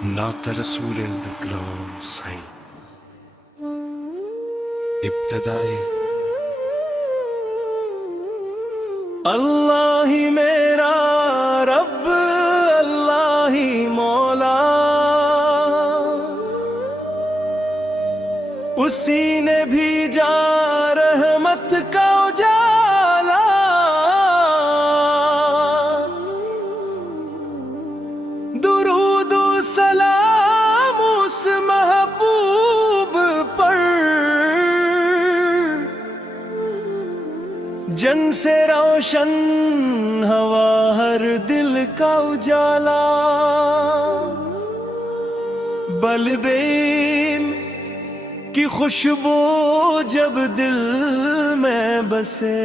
نعت رسول الإكرام صحيح ابتدائي اللہ ہی میرا رب اللہ ہی مولا اسی نے بھیجا رحمت کا اجالا درود و سلام اس محبوب پر جن سے روشن ہوا ہر دل کا اجالا بلبین کی خوشبو جب دل میں بسے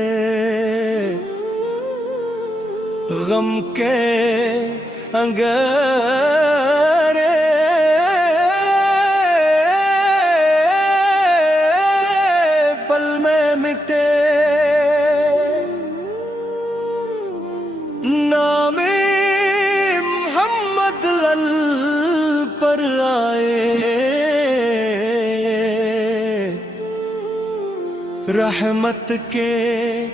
غم کے انگارے پل میں مٹے نام محمد لل پر آئے رحمت کے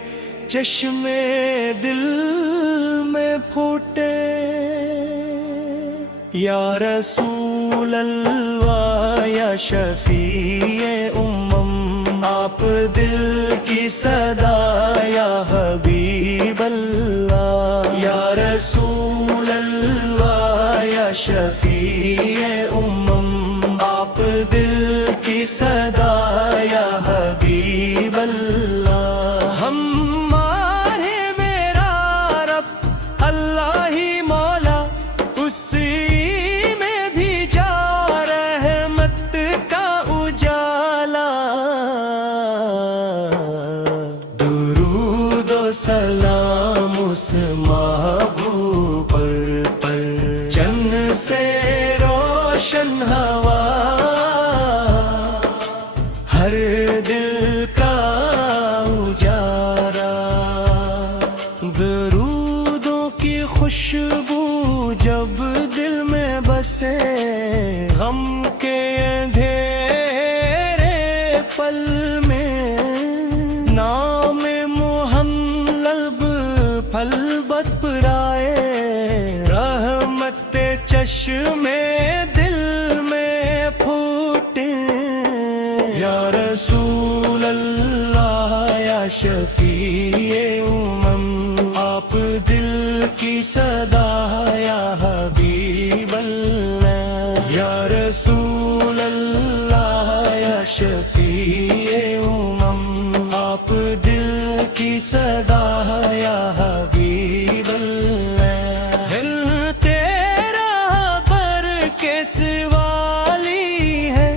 چشمے دل میں پھوٹے یا رسول اللہ یا شفیع امم آپ دل کی صدا یا حبیب اللہ یا رسول اللہ یا شفیع امم آپ دل کی صدا یا حبیب اللہ ہمارے میرا رب اللہ ہی مولا اسی میں بھی جا رحمت کا اجالا درود و سلام اس محبوب پر جن سے روشن ہوا ہر دل کا اجالا درودوں کی خوشبو جب دل میں بسے غم کے اندھیرے پل میں نام محمد پھل بت پرائے رحمت چشمے دل میں پھوٹے یا رسول اللہ یا شفیع امم آپ دل کی صدا یا حبیب اللہ یا رسول اللہ یا شفیع امم آپ دل کی صدا یا حبیب اللہ دل تیرا پر کس والی ہے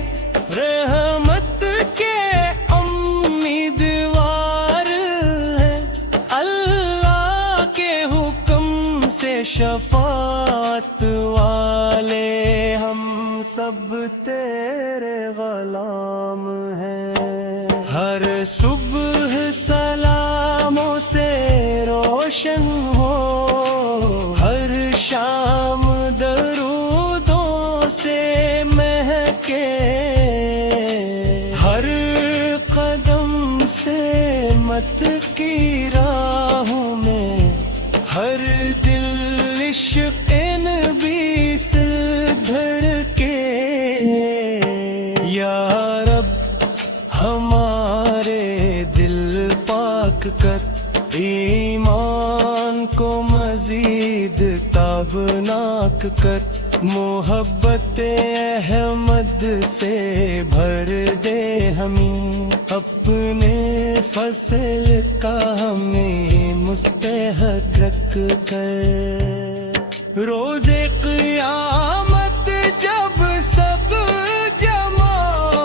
رحمت کے امیدوار ہے اللہ کے حکم سے شفاعت والے ہم سب تیرے غلام ہیں ہر صبح سلاموں سے روشن ہو ہر شام درودوں سے مہکے ہر قدم سے مت کی راہوں میں ہر دل عشق نبی سے دھڑکے یا رب ہمارے دل پاک کر ایمان کو مزید تابناک کر محبت احمد سے بھر دے ہمیں اپنے فضل کا ہمیں مستحق رکھ کر روز قیامت جب سب جمع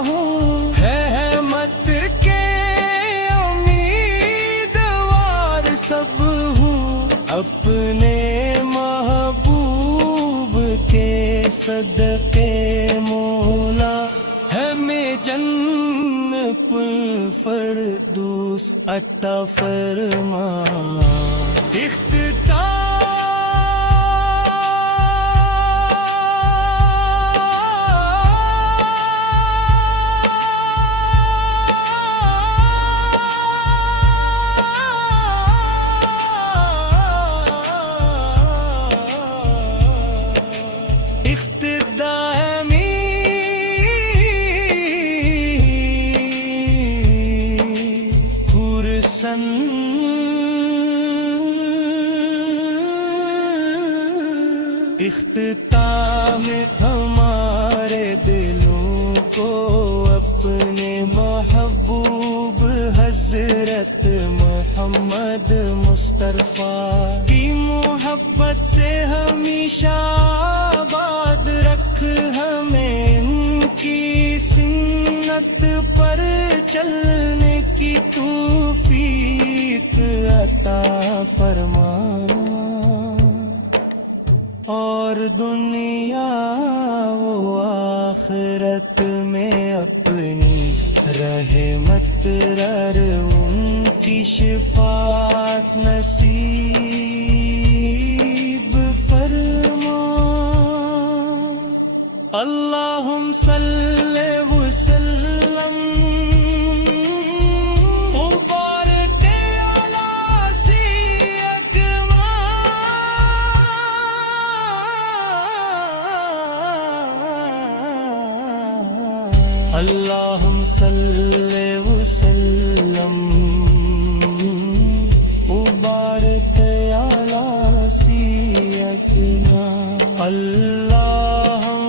ہوں رحمت کے امیدوار سب ہوں اپنے محبوب کے صدقے مولا ہمیں جنت الفردوس عطا فرما اختتام اختتام ہمارے دلوں کو اپنے محبوب حضرت محمد مصطفیٰ کی محبت سے ہمیشہ آباد رکھ، ہمیں ان کی سنت پر چلنے کی توفیق عطا فرما، اور دنیا و آخرت میں اپنی رحمت ان کی شفاعت نصیب فرما۔ اللہم صلی وسلم وبارک علی سیدنا اللہم صلی وسلم وبارک علی سیدنا، اللہم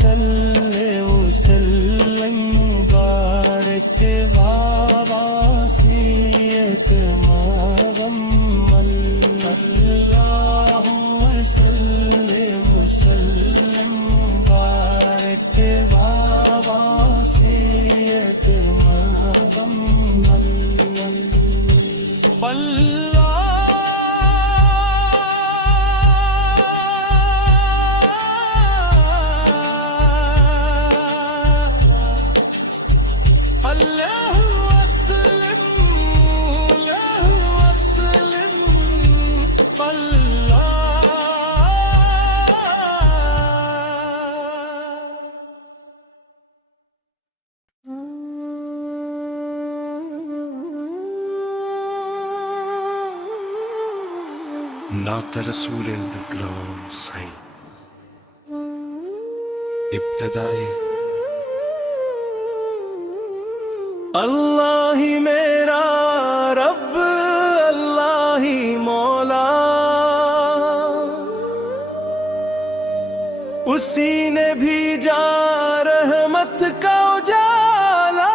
صلی وسلم وبارک علی سیدنا محمد، اللہم صلی وسلم وبارک علی سیدنا محمد۔ نعت رسول الاکرام صحیح ابتدائی اللہ ہی میرا رب، اللہ ہی مولا، اسی نے بھیجا رحمت کا اجالا،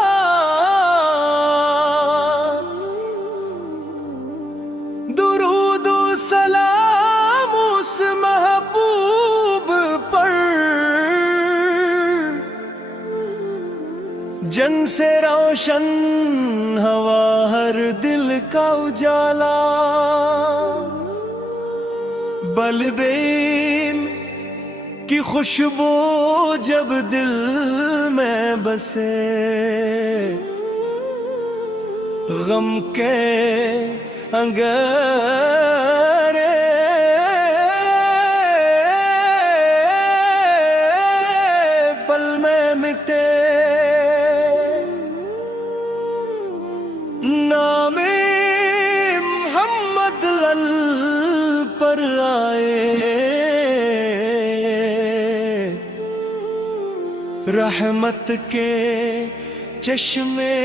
درود و سلام اس محبوب پر، جن سے روشن ہوا ہر دل کا اجالا، بلبین کی خوشبو جب دل میں بسے، غم کے انگارے پل میں مٹے، نام محمد لل پر آئے، رحمت کے چشمے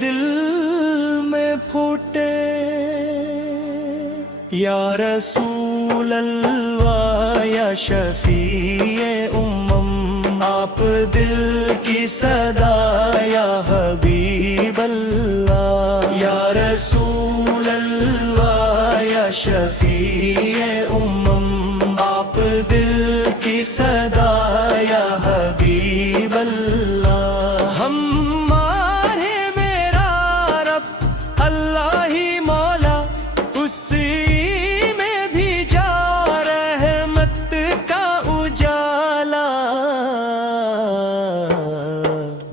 دل میں پھوٹے، یا رسول اللہ یا شفیع امم، آپ دل کی صدا یا حبیب اللہ، یا رسول اللہ یا شفیع امم، آپ دل کی صدا یا حبیب اللہ، ہمارے میرا رب اللہ ہی مولا، اسی میں بھی جا رحمت کا اجالا،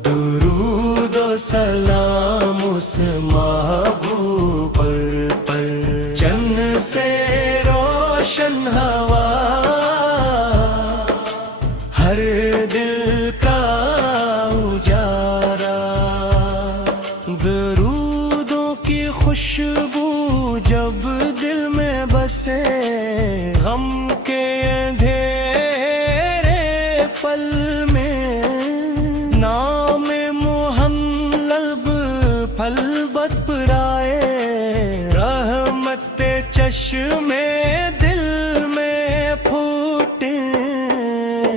درود و سلام اس محبوب پر، جن سے روشن ہوا ہر دل کا اجالا، درودوں کی خوشبو جب دل میں بسے، غم کے اندھیرے پل میں، نام محمد پھل بت پرائے، چشمے دل میں پھوٹے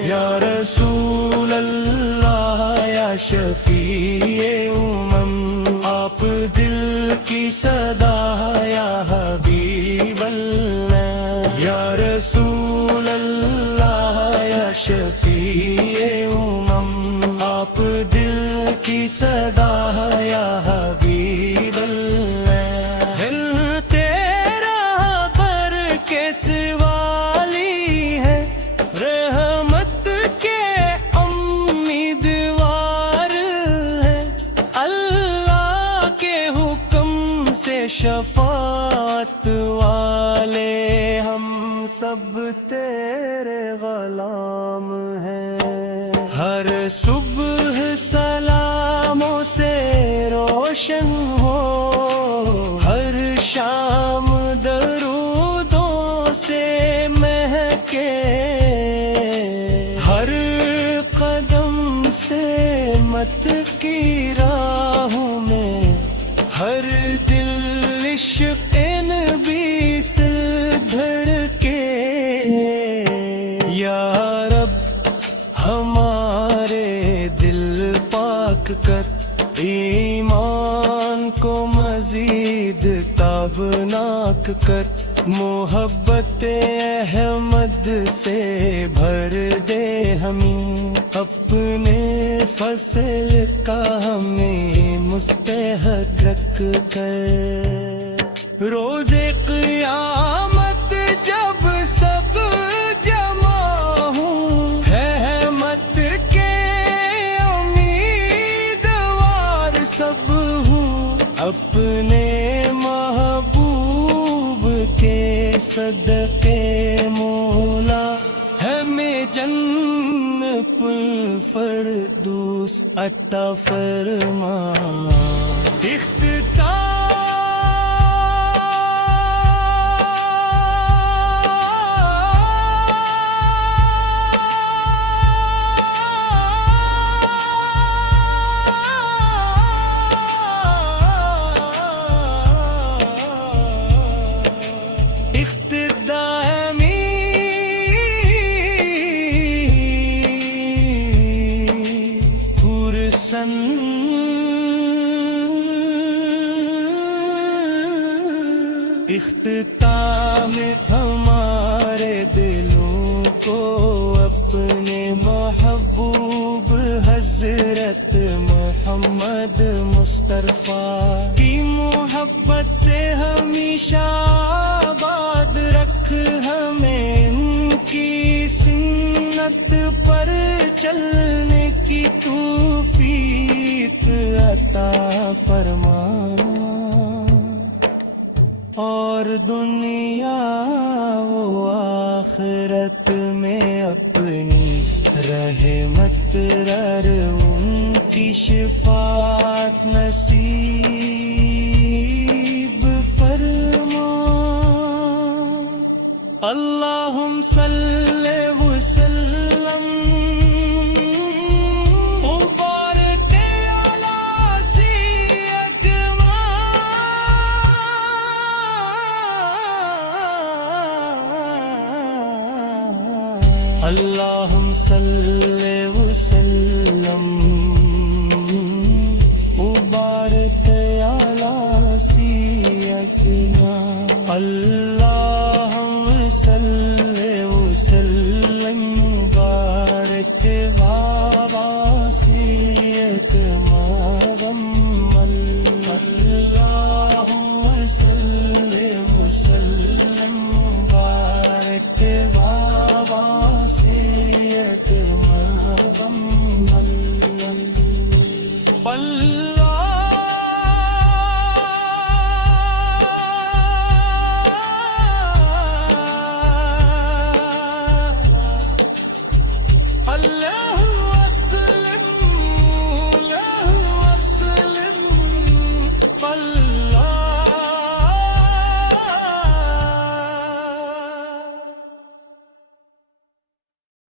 یا رسول اللہ یا شفیع امم، آپ دل کی صدا یا حبیب اللہ، یا رسول اللہ یا شفیع امم، آپ دل کی صدا یا حبیب اللہ۔ دل تیرا پر کس والی ہے، رحمت کے امیدوار ہے، اللہ کے حکم سے شفاعت والے، ہم سب تیرے غلام ہیں۔ ہر صبح سلاموں سے روشن ہو، ہر شام درودوں سے مہکے، ہر قدم سے مت کی راہوں میں، ہر دل عشق نبی سے دھڑکے، یا رب ہمارے دل پاک کر، ایمان کو مزید تابناک کر، محبت احمد سے بھر دے ہمیں، اپنے فضل کا ہمیں مستحق رکھ کر، روز قیامت جب سب جمع ہوں، رحمت کے امیدوار سب ہوں، اپنے محبوب کے صدقے مولا ہمیں جنت الفردوس عطا فرما۔ اختتام ہمارے دلوں کو اپنے محبوب حضرت محمد مصطفیٰ کی محبت سے ہمیشہ آباد رکھ، ہمیں ان کی سنت پر چلنے کی توفیق عطا فرما، اور دنیا و آخرت میں اپنی رحمت ان کی شفاعت نصیب فرما۔ اللہم صلی وسلم اللہم صلی وسلم مبارک علی سیدنا